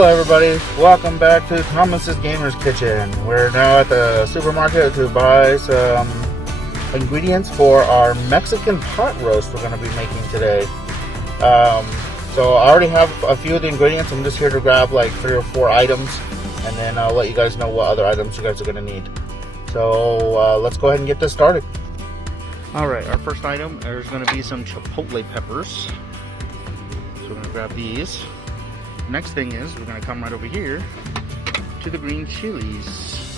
Hello everybody, welcome back to Thomas's Gamer's Kitchen. We're now at the supermarket to buy some ingredients for our Mexican pot roast we're going to be making today. So I already have a few of the ingredients. I'm just here to grab like 3 or 4 items, and then I'll let you guys know what other items you guys are going to need. So let's go ahead and get this started. Alright, our first item is going to be some chipotle peppers. So we're going to grab these. Next thing is we're going to come right over here to the green chilies.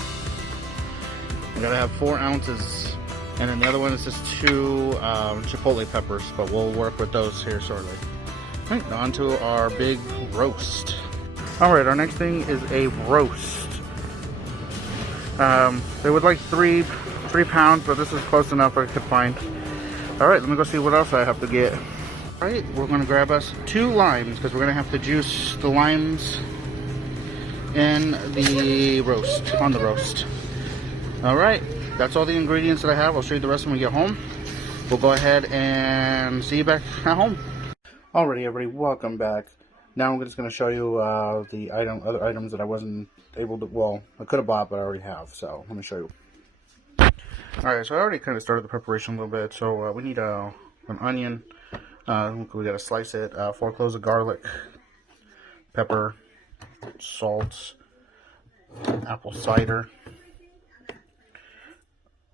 We gotta have 4 ounces, and then the other one is just 2 chipotle peppers, but we'll work with those here shortly. Alright, on to our big roast. Alright, our next thing is a roast. They would like 3 pounds, but this is close enough I could find. Alright, let me go see what else I have to get. Alright, we're going to grab us 2 limes because we're going to have to juice the limes in the roast, on the roast. Alright, that's all the ingredients that I have. I'll show you the rest when we get home. We'll go ahead and see you back at home. Alrighty everybody, welcome back. Now I'm just going to show you the other items that I wasn't able to, well, I could have bought but I already have, so let me show you. Alright, so I already kind of started the preparation a little bit. So we need an onion. We gotta slice it, 4 cloves of garlic, pepper, salt, apple cider,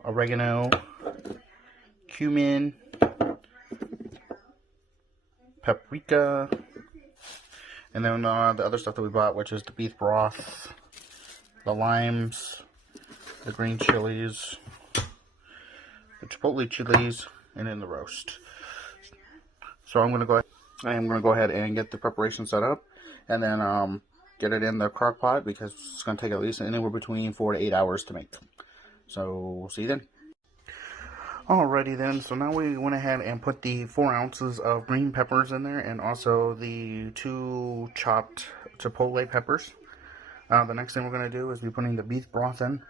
oregano, cumin, paprika, and then the other stuff that we bought, which is the beef broth, the limes, the green chilies, the chipotle chilies, and then the roast. So I am going to go ahead and get the preparation set up, and then get it in the crock pot because it's going to take at least anywhere between 4 to 8 hours to make. So we'll see you then. Alrighty then, so now we went ahead and put the 4 ounces of green peppers in there, and also the 2 chopped chipotle peppers. The next thing we're going to do is be putting the beef broth in,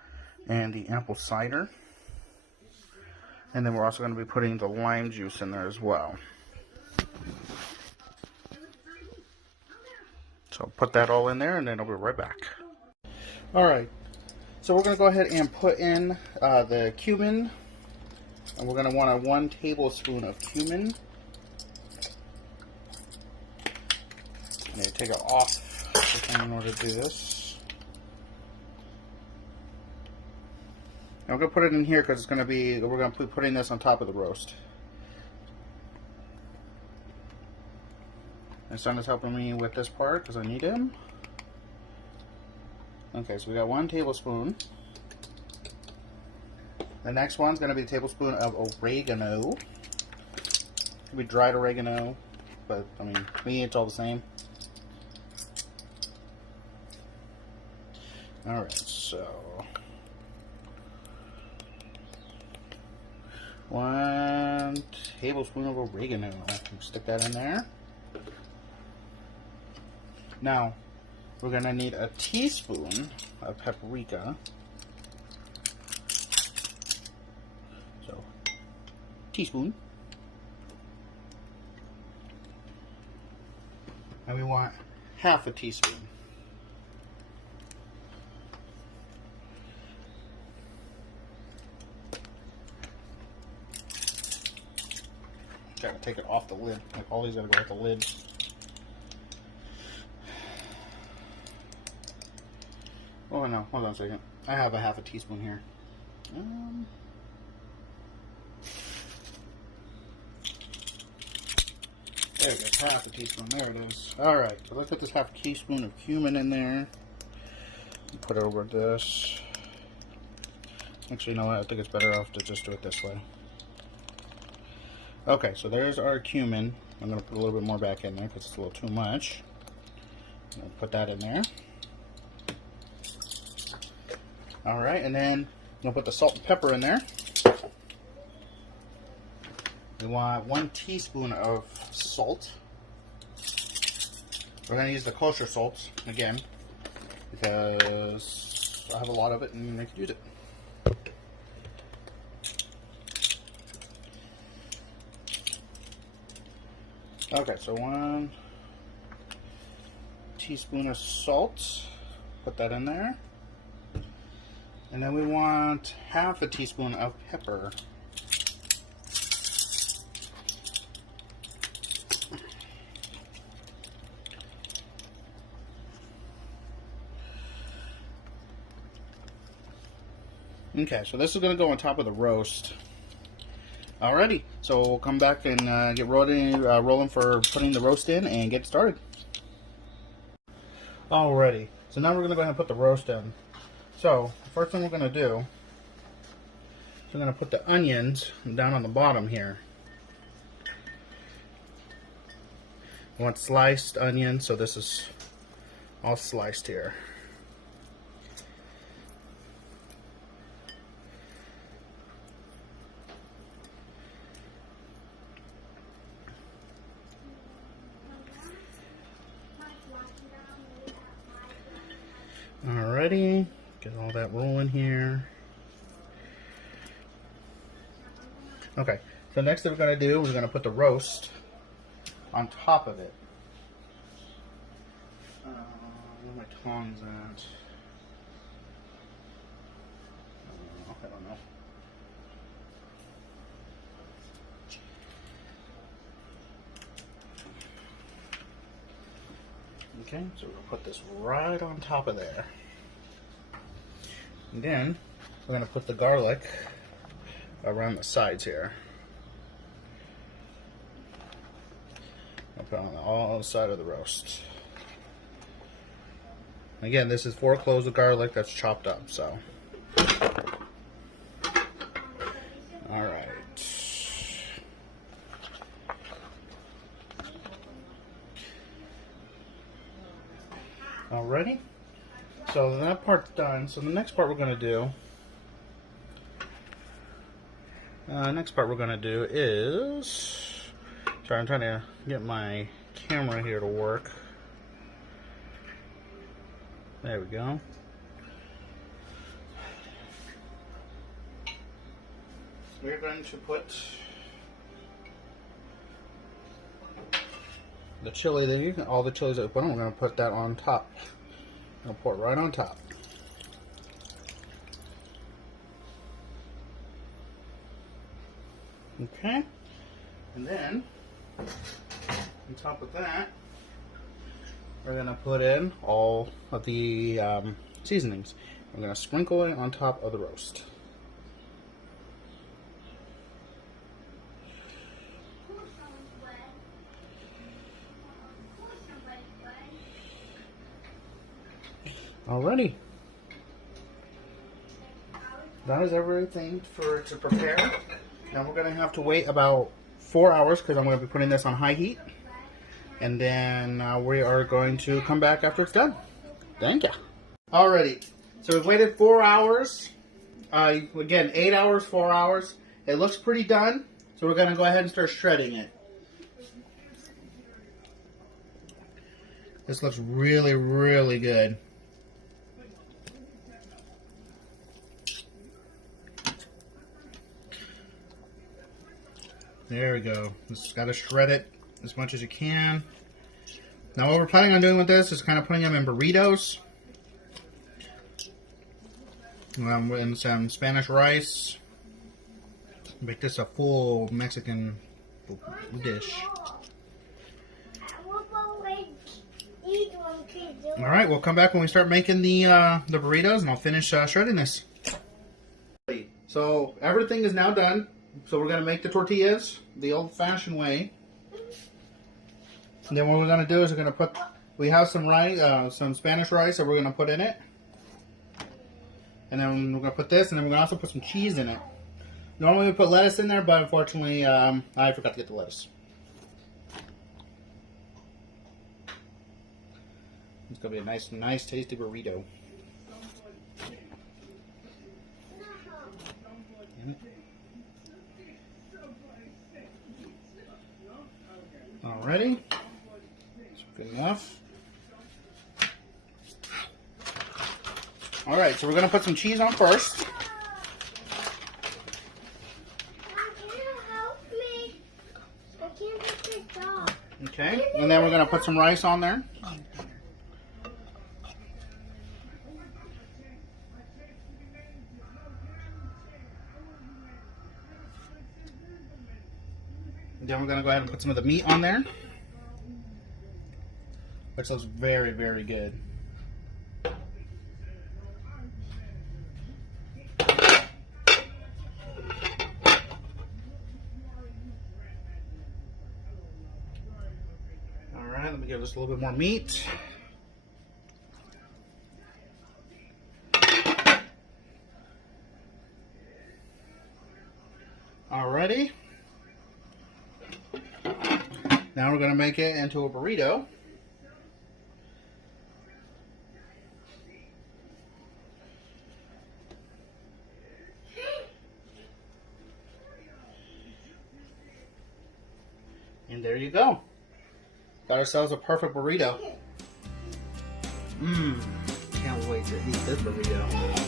and the apple cider. And then we're also going to be putting the lime juice in there as well. So put that all in there, and then I'll be right back. Alright, so we're going to go ahead and put in the cumin. And we're going to want 1 tablespoon of cumin. I need to take it off in order to do this. And I'm going to put it in here because we're going to be putting this on top of the roast. My son is helping me with this part because I need him. Okay, so we got 1 tablespoon. The next one's going to be a tablespoon of oregano. It could be dried oregano, but I mean, to me it's all the same. Alright, so 1 tablespoon of oregano. Stick that in there. Now, we're going to need a teaspoon of paprika. So, teaspoon. And we want half a teaspoon. Gotta take it off the lid. Like all these gotta go with the lid. Oh no, hold on a second. I have a half a teaspoon here. There it goes, half a teaspoon. There it is. Alright, so let's put this half a teaspoon of cumin in there. Put it over this. Actually, you know what? I think it's better off to just do it this way. Okay, so there's our cumin. I'm going to put a little bit more back in there because it's a little too much. I'm going to put that in there. Alright, and then I'm going to put the salt and pepper in there. We want 1 teaspoon of salt. We're going to use the kosher salts again because I have a lot of it and I can use it. Okay, so 1, teaspoon of salt. Put that in there. And then we want half a teaspoon of pepper. Okay, so this is going to go on top of the roast. Alrighty, so we'll come back and get rolling for putting the roast in and get started. Alrighty, so now we're going to go ahead and put the roast in. So, first thing we're going to do is we're going to put the onions down on the bottom here. I want sliced onions, so this is all sliced here. Alrighty, get all that rolling here. Okay, so next thing we're going to do, we're going to put the roast on top of it. Where are my tongs at? I don't know. Okay, so we're going to put this right on top of there. And then we're going to put the garlic around the sides here. I'll put it on all sides of the roast. Again, this is 4 cloves of garlic that's chopped up, so. Alright. Alrighty, so that part's done. So the next part we're going to do, is, sorry, I'm trying to get my camera here to work. There we go. We're going to put the chili there, all the chilies that we put on, we're going to put that on top. I'll pour it right on top. Okay, and then on top of that, we're going to put in all of the seasonings. We're going to sprinkle it on top of the roast. Alrighty, that is everything to prepare. Now we're going to have to wait about 4 hours because I'm going to be putting this on high heat. And then we are going to come back after it's done. Thank you. Alrighty, so we've waited 4 hours. Again, 8 hours, 4 hours. It looks pretty done, so we're going to go ahead and start shredding it. This looks really, really good. There we go. Just got to shred it as much as you can. Now what we're planning on doing with this is kind of putting them in burritos. And some Spanish rice. Make this a full Mexican dish. Alright, we'll come back when we start making the burritos and I'll finish shredding this. So everything is now done. So we're going to make the tortillas the old-fashioned way. And then what we're going to do is we're going to put, we have some rice, some Spanish rice that we're going to put in it. And then we're going to put this, and then we're going to also put some cheese in it. Normally we put lettuce in there, but unfortunately I forgot to get the lettuce. It's going to be a nice tasty burrito. Alrighty, that's good enough. Alright, so we're going to put some cheese on first. Okay, and then we're going to put some rice on there. Then we're going to go ahead and put some of the meat on there, which looks very, very good. Alright, let me give this a little bit more meat. Alrighty. Now we're going to make it into a burrito. And there you go. Got ourselves a perfect burrito. Can't wait to eat this burrito.